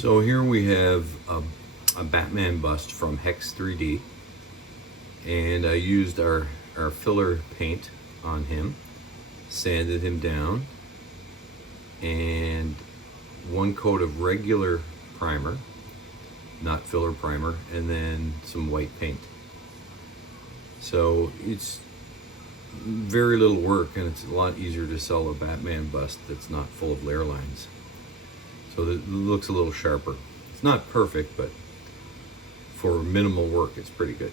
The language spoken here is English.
So here we have a Batman bust from Hex 3D, and I used our filler paint on him, sanded him down, and one coat of regular primer, not filler primer, and then some white paint. So it's very little work, and it's a lot easier to sell a Batman bust that's not full of layer lines. So it looks a little sharper. It's not perfect, but for minimal work, it's pretty good.